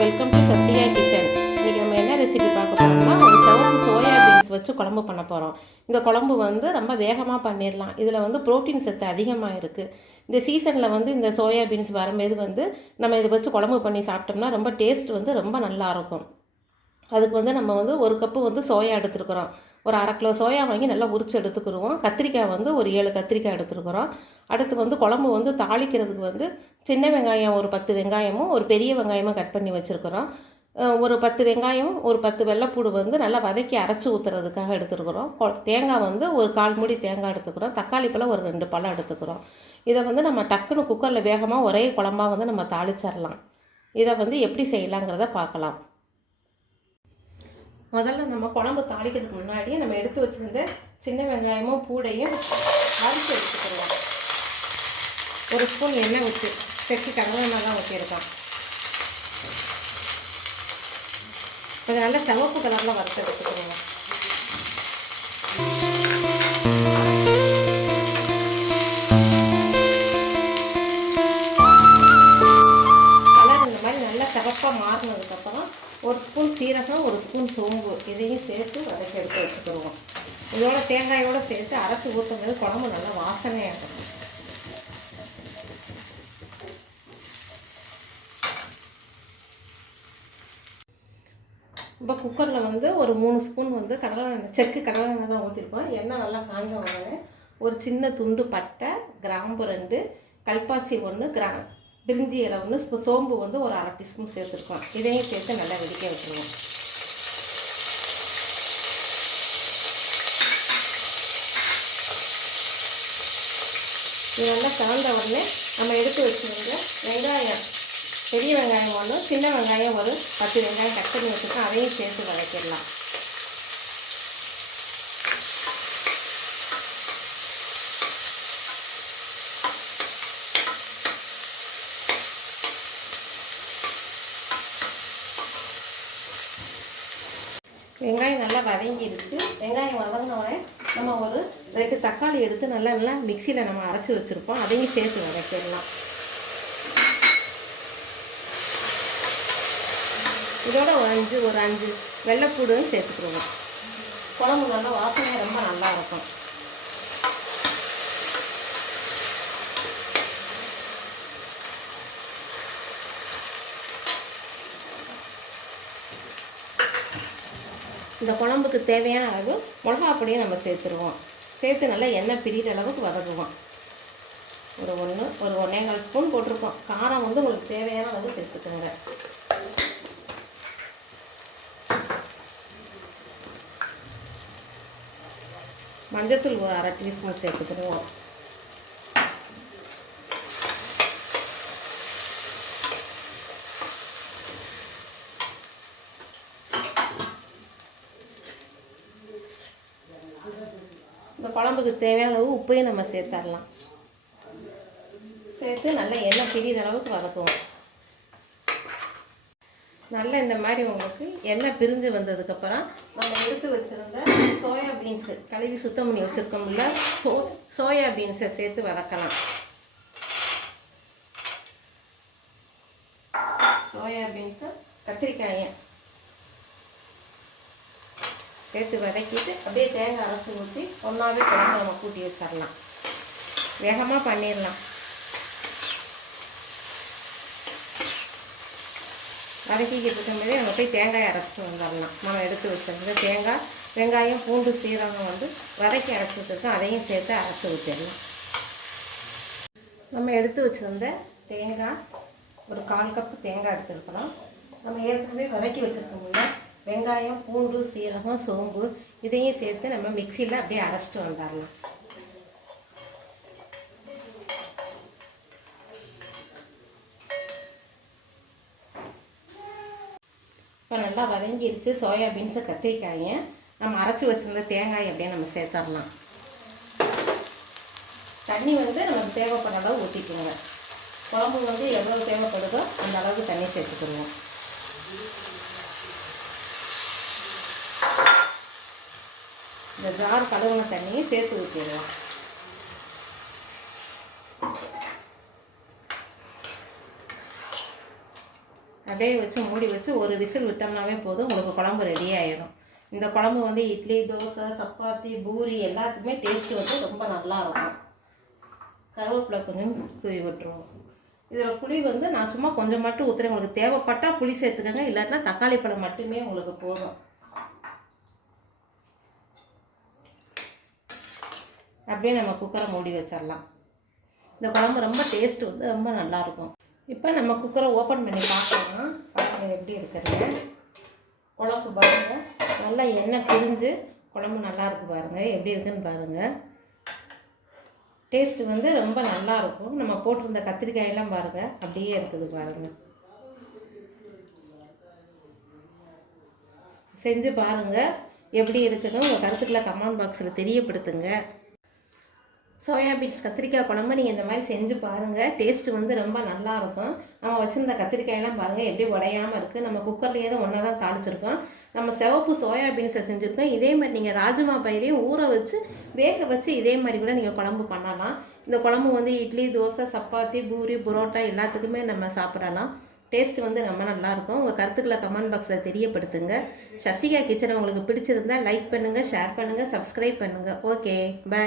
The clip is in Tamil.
வெல்கம் டு ஃபஸ்டியா கிச்சன் இன்றைக்கி நம்ம என்ன ரெசிபி பார்க்க போகிறோம்னா ஒரு சிவப்பு சோயா பீன்ஸ் வச்சு குழம்பு பண்ண போகிறோம் இந்த குழம்பு வந்து ரொம்ப வேகமாக பண்ணிடலாம் இதில் வந்து புரோட்டீன் சத்து அதிகமாக இருக்குது இந்த சீசனில் வந்து இந்த சோயா பீன்ஸ் வரும்போது வந்து நம்ம இதை வச்சு குழம்பு பண்ணி சாப்பிட்டோம்னா ரொம்ப டேஸ்ட் வந்து ரொம்ப நல்லா இருக்கும். அதுக்கு வந்து நம்ம வந்து ஒரு கப்பு வந்து சோயா எடுத்துருக்குறோம். ஒரு அரை கிலோ சோயா வாங்கி நல்லா உரிச்சு எடுத்துக்கிடுவோம். கத்திரிக்காய் வந்து ஒரு ஏழு கத்திரிக்காய் எடுத்துருக்குறோம். அடுத்து வந்து குழம்பு வந்து தாளிக்கிறதுக்கு வந்து சின்ன வெங்காயம் ஒரு பத்து வெங்காயமும் ஒரு பெரிய வெங்காயமும் கட் பண்ணி வச்சுருக்குறோம். ஒரு பத்து வெங்காயம் ஒரு பத்து வெள்ளைப்பூடு வந்து நல்லா வதக்கி அரைச்சி ஊற்றுறதுக்காக எடுத்துருக்குறோம். தேங்காய் வந்து ஒரு கால் மூடி தேங்காய் எடுத்துக்கிறோம். தக்காளி பழம் ஒரு ரெண்டு பழம் எடுத்துக்கிறோம். இதை வந்து நம்ம டக்குன்னு குக்கரில் வேகமாக ஒரே குழம்பா வந்து நம்ம தாளிச்சிடலாம் இதை வந்து எப்படி செய்யலாங்கிறத பார்க்கலாம். முதல்ல நம்ம குழம்பு தாளிக்கிறதுக்கு முன்னாடி நம்ம எடுத்து வச்சிருந்த சின்ன வெங்காயமும் பூடையும் வறுத்து எடுத்துக்கிடுவோம் ஒரு ஸ்பூன் எண்ணெய் ஊற்றி செக்கு கடலெண்ணெய் தான் ஊற்றிருக்கோம் அது நல்லா சிவப்பு கலரில் வறுத்து எடுத்துக்கிடுவோம் ஸ்பூன் சோம்பு இதையும் சேர்த்து வதக்கி எடுத்து வச்சுக்கிடுவோம். இதோட தேங்காயோடு சேர்த்து அரைச்சி ஊற்றும்போது குழம்பு நல்லா வாசனையாக இருக்கும். இப்போ குக்கரில் வந்து ஒரு மூணு ஸ்பூன் வந்து கடலை எண்ணெய் செக்கு கடலை எண்ணெய் தான் ஊற்றிருக்கோம் எண்ணெய் நல்லா காஞ்ச உடனே ஒரு சின்ன துண்டு பட்டை கிராம்பு ரெண்டு கல்பாசி ஒன்று கிரா பிரிஞ்சி இலை ஒன்று சோம்பு வந்து ஒரு அரை டீஸ்பூன் சேர்த்துருக்கோம். இதையும் சேர்த்து நல்லா வெடிக்க வச்சுருவோம். இது நல்லா கலந்த உடனே நம்ம எடுத்து வச்சுருந்த வெங்காயம் பெரிய வெங்காயம் ஒன்று சின்ன வெங்காயம் ஒரு பத்து வெங்காயம் கட் பண்ணி வச்சுருக்கோம். அதையும் சேர்த்து வதக்கிடலாம். வெங்காயம் வதங்கிருச்சு. வெங்காயம் வதங்கின நம்ம ஒரு ரெண்டு தக்காளி எடுத்து நல்லா நல்லா மிக்சியில் நம்ம அரைச்சி வச்சுருப்போம். அதையும் சேர்த்து வதக்கிடலாம். இதோட ஒரு அஞ்சு ஒரு அஞ்சு. வெள்ளைப்பூடும் சேர்த்துக்கிடுவோம் குழம்பு நல்லா வாசனை ரொம்ப நல்லா இந்த குழம்புக்கு தேவையான அளவு மிளகா பொடியை நம்ம சேர்த்துருவோம். சேர்த்து நல்லா எண்ணெய் பிரிகிற அளவுக்கு வதக்குவோம். ஒரு ஒன்று ஒரு ஒன்றேகால் ஸ்பூன் போட்டிருக்கோம். காரம் வந்து உங்களுக்கு தேவையான அளவு சேர்த்துக்கோங்க. மஞ்சத்தூள் ஒரு அரை டீஸ்பூன் சேர்த்துக்கிடுவோம். இந்த குழம்புக்கு தேவையான அளவு உப்பையும் நம்ம சேர்த்தரலாம். சேர்த்து நல்லா எண்ணெய் பிரிகிற அளவுக்கு வதக்குவோம். நல்லா இந்த மாதிரி உங்களுக்கு எண்ணெய் பிரிஞ்சு வந்ததுக்கப்புறம் நம்ம எடுத்து வச்சுருந்த சோயா பீன்ஸு கழுவி சுத்தம் பண்ணி வச்சுருக்கோம்ல சோ சோயா பீன்ஸை சேர்த்து வதக்கலாம். சோயா பீன்ஸும் கத்திரிக்காயும் சேர்த்து வதக்கிட்டு அப்படியே தேங்காய் அரைச்சி ஊற்றி ஒன்றாவே குழம்பு நம்ம கூட்டி வச்சிடலாம். வேகமாக பண்ணிடலாம். வதக்கிக்கிட்டு இருக்கும்போதே நம்ம போய் தேங்காய் அரைச்சிட்டு வந்துடலாம். நம்ம எடுத்து வச்சிருந்த தேங்காய் வெங்காயம் பூண்டு சீரகம் வந்து வதக்கி அரைச்சி வச்சுருக்கோம் அதையும் சேர்த்து அரைச்சி ஊற்றிடலாம் நம்ம எடுத்து வச்சிருந்த தேங்காய் ஒரு கால் கப்பு தேங்காய் எடுத்துருக்கிறோம். நம்ம ஏற்கனவே வதக்கி வச்சுருக்கோம்ல வெங்காயம் பூண்டு சீரகம் சோம்பு இதையும் சேர்த்து நம்ம மிக்சியில் அப்படியே அரைச்சிட்டு வந்துடலாம். இப்போ நல்லா வதங்கிருச்சு சோயா பீன்ஸு கத்திரிக்காயும் நம்ம அரைச்சி வச்சுருந்த தேங்காய் அப்படியே நம்ம சேர்த்துடலாம். தண்ணி வந்து நமக்கு தேவைப்படுற அளவு ஊற்றிக்கோங்க குழம்பு வந்து எவ்வளோ தேவைப்படுதோ அந்த அளவுக்கு தண்ணி சேர்த்துக்கிடுவோம் இந்த ஜார் கழுவுன தண்ணியை சேர்த்து ஊற்றிடலாம் அப்படியே வச்சு மூடி வச்சு ஒரு விசில் விட்டோம்னாவே போதும் உங்களுக்கு குழம்பு ரெடி ஆகிடும் இந்த குழம்பு வந்து இட்லி தோசை சப்பாத்தி பூரி எல்லாத்துக்குமே டேஸ்ட் வந்து ரொம்ப நல்லா இருக்கும். கருவேப்பிலை கொஞ்சம் தூவி விட்டுருவோம். இதில் புளி வந்து நான் சும்மா கொஞ்சம் மட்டும் ஊற்றுறேன் உங்களுக்கு தேவைப்பட்டால் புளி சேர்த்துக்கோங்க இல்லாட்டினா தக்காளி பழம் மட்டுமே உங்களுக்கு போதும். அப்படியே நம்ம குக்கரை மூடி வச்சிடலாம் இந்த குழம்பு ரொம்ப டேஸ்ட் வந்து ரொம்ப நல்லாயிருக்கும் இப்போ நம்ம குக்கரை ஓப்பன் பண்ணி பார்க்கலாம் பாருங்கள் எப்படி இருக்கிறது குழம்பு பாருங்கள் நல்லா எண்ணெய் பிரிஞ்சு குழம்பு நல்லாயிருக்கு பாருங்கள் எப்படி இருக்குன்னு பாருங்கள் டேஸ்ட் வந்து ரொம்ப நல்லா இருக்கும் நம்ம போட்டிருந்த கத்திரிக்காயெல்லாம் பாருங்கள் அப்படியே இருக்குது பாருங்கள் செஞ்சு பாருங்கள் எப்படி இருக்குன்னு உங்கள் கருத்துக்களை கமெண்ட் பாக்ஸில் தெரியப்படுத்துங்க. சோயா பீன்ஸ் கத்திரிக்காய் குழம்பு நீங்கள் இந்த மாதிரி செஞ்சு பாருங்கள் டேஸ்ட்டு வந்து ரொம்ப நல்லாயிருக்கும் நம்ம வச்சுருந்த கத்திரிக்காயெல்லாம் பாருங்கள் எப்படி உடையாமல் இருக்குது நம்ம குக்கர்லேயே தான் ஒன்றா தான் தாளிச்சிருக்கோம். நம்ம சிவப்பு சோயா பீன்ஸை செஞ்சுருக்கோம். இதே மாதிரி நீங்கள் ராஜ்மா பயிரையும் ஊற வச்சு வேக வச்சு இதே மாதிரி கூட நீங்கள் குழம்பு பண்ணலாம். இந்த குழம்பு வந்து இட்லி தோசை சப்பாத்தி பூரி புரோட்டா எல்லாத்துக்குமே நம்ம சாப்பிடலாம். டேஸ்ட் வந்து ரொம்ப நல்லாயிருக்கும் உங்கள் கருத்துக்களை கமெண்ட் பாக்ஸில் தெரியப்படுத்துங்க. சஷ்டிகா கிச்சனை உங்களுக்கு பிடிச்சிருந்தா லைக் பண்ணுங்கள் ஷேர் பண்ணுங்கள் சப்ஸ்கிரைப் பண்ணுங்கள் ஓகே பை